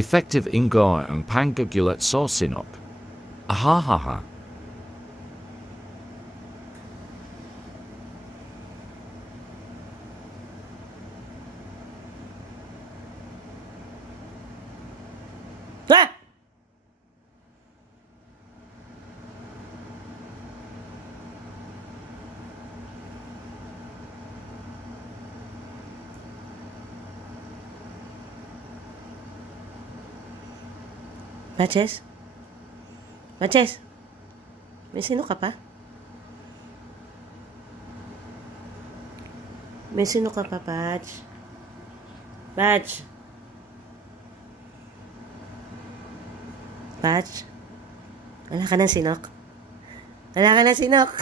Effective ingo ang panggugulat sa sinok. Ahahaha. Ah! Patches? Patches? May sino ka pa? May sino ka pa, Patch? Patch? Patch? Wala ka ng sinok? Wala ka ng sinok?